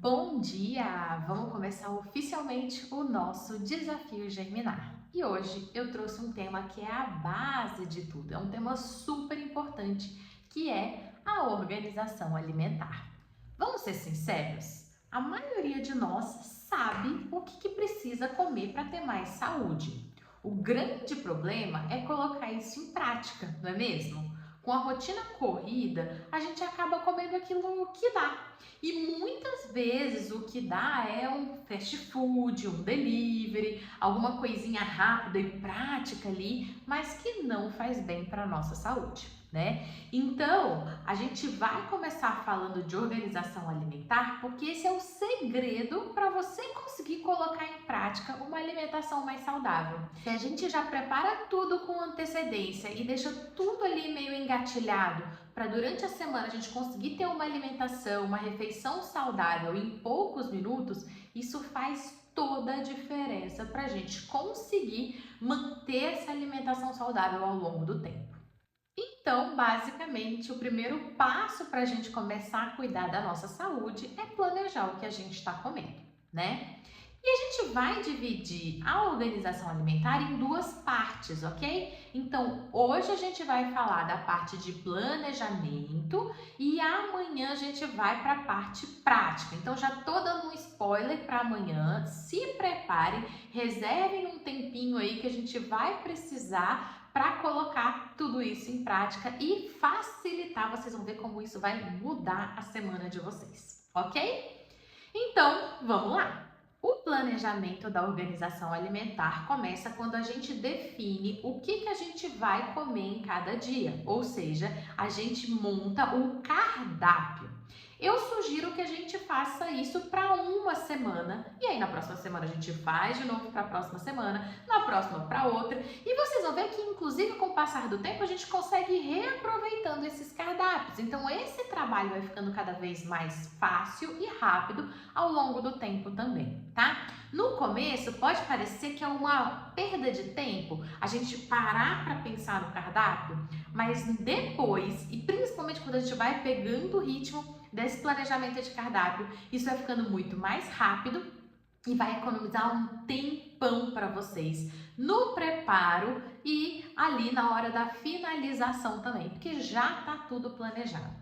Bom dia! Vamos começar oficialmente o nosso Desafio Germinar. E hoje eu trouxe um tema que é a base de tudo, é um tema super importante, que é a organização alimentar. Vamos ser sinceros? A maioria de nós sabe o que precisa comer para ter mais saúde. O grande problema é colocar isso em prática, não é mesmo? Com a rotina corrida, a gente acaba comendo aquilo que dá. E muitas vezes o que dá é um fast food, um delivery, alguma coisinha rápida e prática ali, mas que não faz bem para a nossa saúde, né? Então, a gente vai começar falando de organização alimentar, porque esse é o segredo para você conseguir colocar em prática uma alimentação mais saudável. Se a gente já prepara tudo com antecedência e deixa tudo ali meio engatilhado, para durante a semana a gente conseguir ter uma alimentação, uma refeição saudável em poucos minutos, isso faz toda a diferença para a gente conseguir manter essa alimentação saudável ao longo do tempo. Então, basicamente, o primeiro passo para a gente começar a cuidar da nossa saúde é planejar o que a gente está comendo, né? E a gente vai dividir a organização alimentar em duas partes, ok? Então, hoje a gente vai falar da parte de planejamento e amanhã a gente vai para a parte prática. Então, já estou dando um spoiler para amanhã. Se preparem, reservem um tempinho aí que a gente vai precisar para colocar tudo isso em prática e facilitar. Vocês vão ver como isso vai mudar a semana de vocês, ok? Então, vamos lá! O planejamento da organização alimentar começa quando a gente define o que a gente vai comer em cada dia, ou seja, a gente monta o cardápio. Eu sugiro que a gente faça isso para uma semana e aí na próxima semana a gente faz de novo para a próxima semana, na próxima para outra e vocês vão ver que inclusive com o passar do tempo a gente consegue ir reaproveitando esses cardápios. Então esse trabalho vai ficando cada vez mais fácil e rápido ao longo do tempo também, tá? No começo pode parecer que é uma perda de tempo a gente parar para pensar no cardápio, mas depois e principalmente quando a gente vai pegando o ritmo desse planejamento de cardápio, isso vai ficando muito mais rápido e vai economizar um tempão para vocês no preparo e ali na hora da finalização também, porque já tá tudo planejado.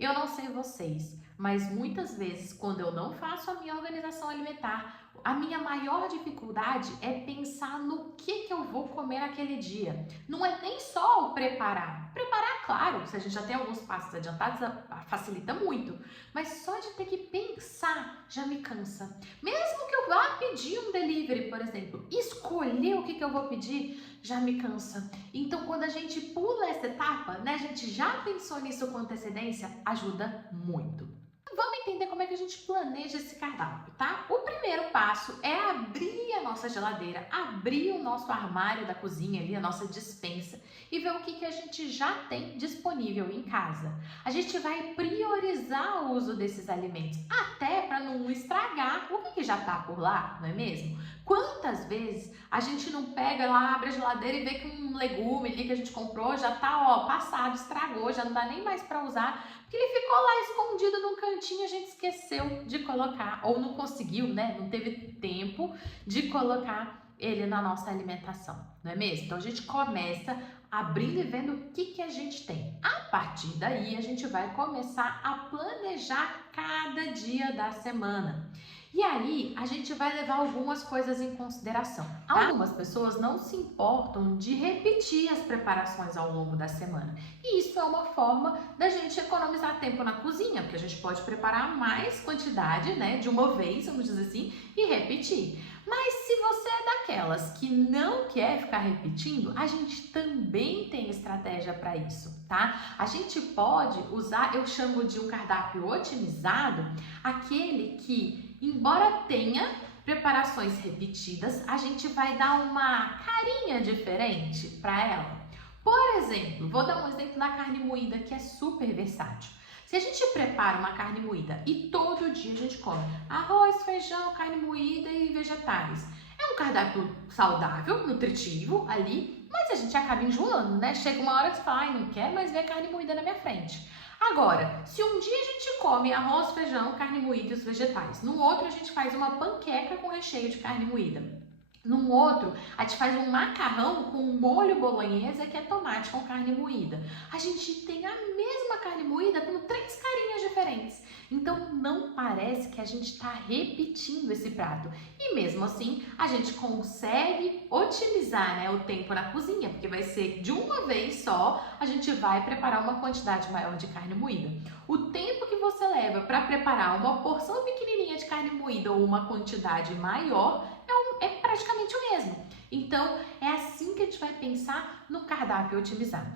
Eu não sei vocês, mas muitas vezes quando eu não faço a minha organização alimentar, a minha maior dificuldade é pensar no que eu vou comer naquele dia. Não é nem só o preparar. Preparar, claro, se a gente já tem alguns passos adiantados, facilita muito. Mas só de ter que pensar já me cansa. Mesmo que eu vá pedir um delivery, por exemplo, escolher o que eu vou pedir já me cansa. Então, quando a gente pula essa etapa, né, a gente já pensou nisso com antecedência, ajuda muito. Vamos entender como é que a gente planeja esse cardápio, tá? O primeiro passo é abrir a nossa geladeira, abrir o nosso armário da cozinha ali, a nossa despensa e ver o que a gente já tem disponível em casa. A gente vai priorizar o uso desses alimentos, até para não estragar o que já tá por lá, não é mesmo? Quantas vezes a gente não pega lá, abre a geladeira e vê que um legume ali que a gente comprou já tá, ó, passado, estragou, já não dá nem mais para usar, porque ele ficou lá escondido num cantinho, a gente esqueceu de colocar, ou não conseguiu, né? Não teve tempo de colocar ele na nossa alimentação, não é mesmo? Então a gente começa abrindo e vendo o que a gente tem. A partir daí a gente vai começar a planejar cada dia da semana. E aí, a gente vai levar algumas coisas em consideração. Tá? Algumas pessoas não se importam de repetir as preparações ao longo da semana. E isso é uma forma da gente economizar tempo na cozinha, porque a gente pode preparar mais quantidade, né, de uma vez, vamos dizer assim, e repetir. Mas se você é daquelas que não quer ficar repetindo, a gente também tem estratégia para isso, tá? A gente pode usar, eu chamo de um cardápio otimizado, aquele que, embora tenha preparações repetidas, a gente vai dar uma carinha diferente para ela. Por exemplo, vou dar um exemplo da carne moída que é super versátil. Se a gente prepara uma carne moída e todo dia a gente come arroz, feijão, carne moída e vegetais, é um cardápio saudável, nutritivo ali, mas a gente acaba enjoando, né? Chega uma hora que você fala, ai, não quero mais ver carne moída na minha frente. Agora, se um dia a gente come arroz, feijão, carne moída e os vegetais, no outro a gente faz uma panqueca com recheio de carne moída. Num outro, a gente faz um macarrão com molho bolonhesa, que é tomate com carne moída. A gente tem a mesma carne moída com 3 carinhas diferentes. Então, não parece que a gente está repetindo esse prato. E mesmo assim, a gente consegue otimizar, né, o tempo na cozinha, porque vai ser de uma vez só, a gente vai preparar uma quantidade maior de carne moída. O tempo que você leva para preparar uma porção pequenininha de carne moída ou uma quantidade maior é praticamente o mesmo. Então, é assim que a gente vai pensar no cardápio otimizado.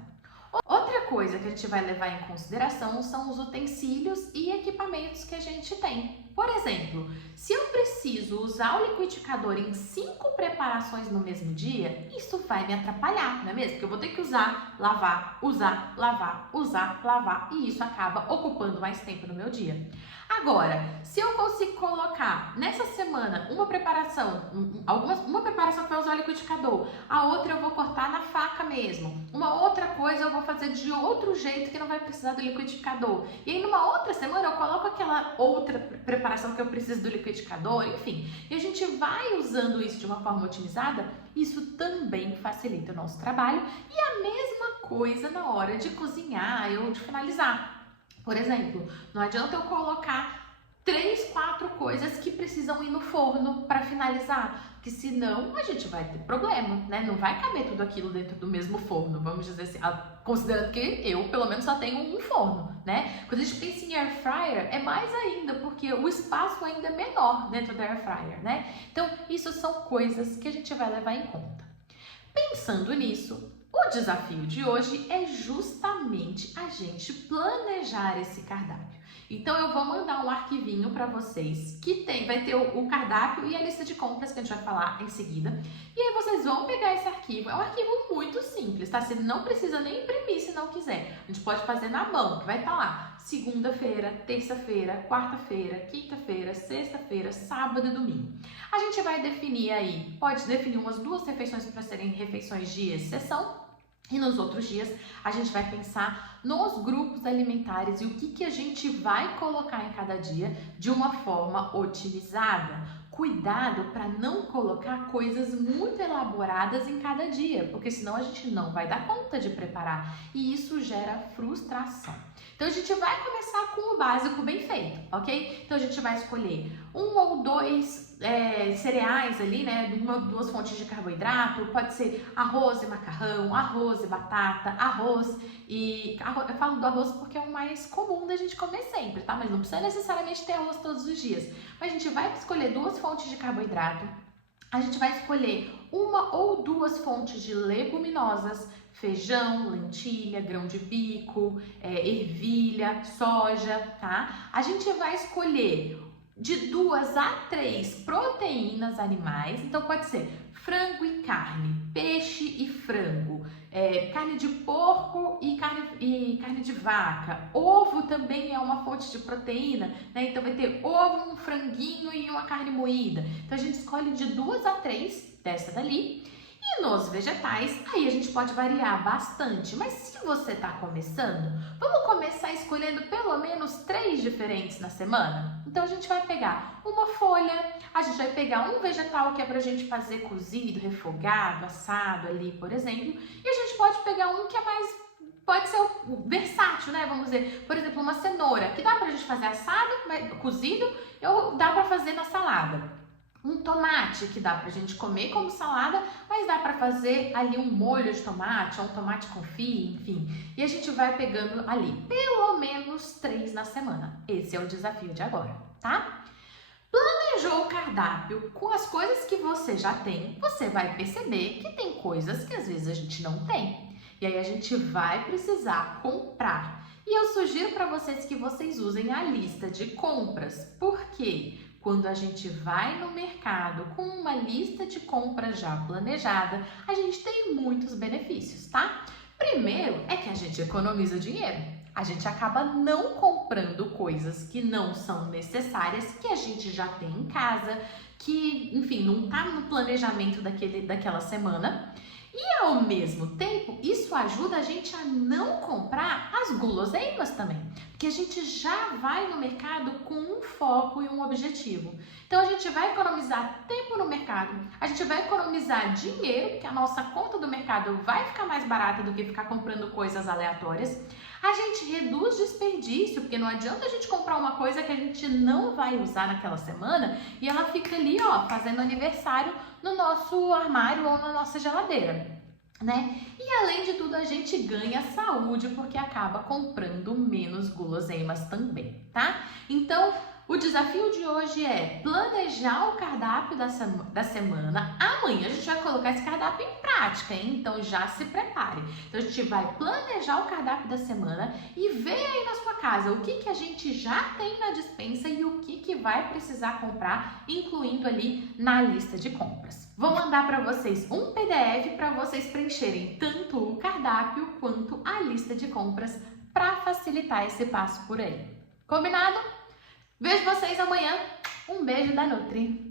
Outra coisa que a gente vai levar em consideração são os utensílios e equipamentos que a gente tem. Por exemplo, se eu preciso usar o liquidificador em 5 preparações no mesmo dia, isso vai me atrapalhar, não é mesmo? Porque eu vou ter que usar, lavar, lavar, e isso acaba ocupando mais tempo no meu dia. Agora, se eu consigo colocar nessa semana uma preparação que vai usar o liquidificador, a outra eu vou cortar na faca mesmo, uma outra coisa eu vou fazer de outro jeito que não vai precisar do liquidificador, e aí numa outra semana eu coloco aquela outra preparação que eu preciso do liquidificador, enfim, e a gente vai usando isso de uma forma otimizada, isso também facilita o nosso trabalho, e a mesma coisa na hora de cozinhar ou de finalizar. Por exemplo, não adianta eu colocar 3, 4 coisas que precisam ir no forno para finalizar, porque senão a gente vai ter problema, né? Não vai caber tudo aquilo dentro do mesmo forno, vamos dizer assim, considerando que eu, pelo menos, só tenho um forno, né? Quando a gente pensa em air fryer, é mais ainda, porque o espaço ainda é menor dentro da air fryer, né? Então, isso são coisas que a gente vai levar em conta. Pensando nisso, o desafio de hoje é justamente a gente planejar esse cardápio. Então eu vou mandar um arquivinho para vocês que vai ter o cardápio e a lista de compras que a gente vai falar em seguida. E aí vocês vão pegar esse arquivo. É um arquivo muito simples, tá? Você não precisa nem imprimir se não quiser. A gente pode fazer na mão, que vai estar lá segunda-feira, terça-feira, quarta-feira, quinta-feira, sexta-feira, sábado e domingo. A gente vai definir aí, pode definir umas 2 refeições para serem refeições de exceção. E nos outros dias a gente vai pensar nos grupos alimentares e o que a gente vai colocar em cada dia de uma forma otimizada. Cuidado para não colocar coisas muito elaboradas em cada dia, porque senão a gente não vai dar conta de preparar e isso gera frustração. Então a gente vai começar com o básico bem feito, ok? Então a gente vai escolher 1 ou 2 cereais ali, né? 1 ou 2 fontes de carboidrato, pode ser arroz e macarrão, arroz e batata, eu falo do arroz porque é o mais comum da gente comer sempre, tá? Mas não precisa necessariamente ter arroz todos os dias. Mas a gente vai escolher 2 fontes de carboidrato, a gente vai escolher 1 ou 2 fontes de leguminosas, feijão, lentilha, grão de bico, ervilha, soja, tá? A gente vai escolher de 2 a 3 proteínas animais, então pode ser frango e carne, peixe e frango, carne de porco e carne de vaca. Ovo também é uma fonte de proteína, né? Então vai ter ovo, um franguinho e uma carne moída. Então a gente escolhe de 2 a 3 dessa dali. E nos vegetais, aí a gente pode variar bastante, mas se você está começando, vamos começar escolhendo pelo menos 3 diferentes na semana? Então a gente vai pegar uma folha, a gente vai pegar um vegetal que é pra gente fazer cozido, refogado, assado ali, por exemplo, e a gente pode pegar um que é mais, pode ser versátil, né? Vamos dizer, por exemplo, uma cenoura, que dá pra gente fazer assado, cozido, ou dá pra fazer na salada. Um tomate que dá pra gente comer como salada, mas dá pra fazer ali um molho de tomate, ou um tomate confit, enfim. E a gente vai pegando ali pelo menos 3 na semana. Esse é o desafio de agora, tá? Planejou o cardápio com as coisas que você já tem, você vai perceber que tem coisas que às vezes a gente não tem. E aí a gente vai precisar comprar. E eu sugiro para vocês que vocês usem a lista de compras. Por quê? Quando a gente vai no mercado com uma lista de compras já planejada, a gente tem muitos benefícios, tá? Primeiro é que a gente economiza dinheiro. A gente acaba não comprando coisas que não são necessárias, que a gente já tem em casa, que, enfim, não tá no planejamento daquela semana. E E ao mesmo tempo, isso ajuda a gente a não comprar as guloseimas também, porque a gente já vai no mercado com um foco e um objetivo. Então a gente vai economizar tempo no mercado, a gente vai economizar dinheiro, porque a nossa conta do mercado vai ficar mais barata do que ficar comprando coisas aleatórias. A gente reduz desperdício, porque não adianta a gente comprar uma coisa que a gente não vai usar naquela semana e ela fica ali, ó, fazendo aniversário no nosso armário ou na nossa geladeira, né? E além de tudo, a gente ganha saúde porque acaba comprando menos guloseimas também, tá? Então, o desafio de hoje é planejar o cardápio da semana. Amanhã a gente vai colocar esse cardápio em prática, hein? Então já se prepare. Então a gente vai planejar o cardápio da semana e ver aí na sua casa o que a gente já tem na despensa e o que vai precisar comprar, incluindo ali na lista de compras. Vou mandar para vocês um PDF para vocês preencherem tanto o cardápio quanto a lista de compras para facilitar esse passo por aí. Combinado? Vejo vocês amanhã. Um beijo da Nutri.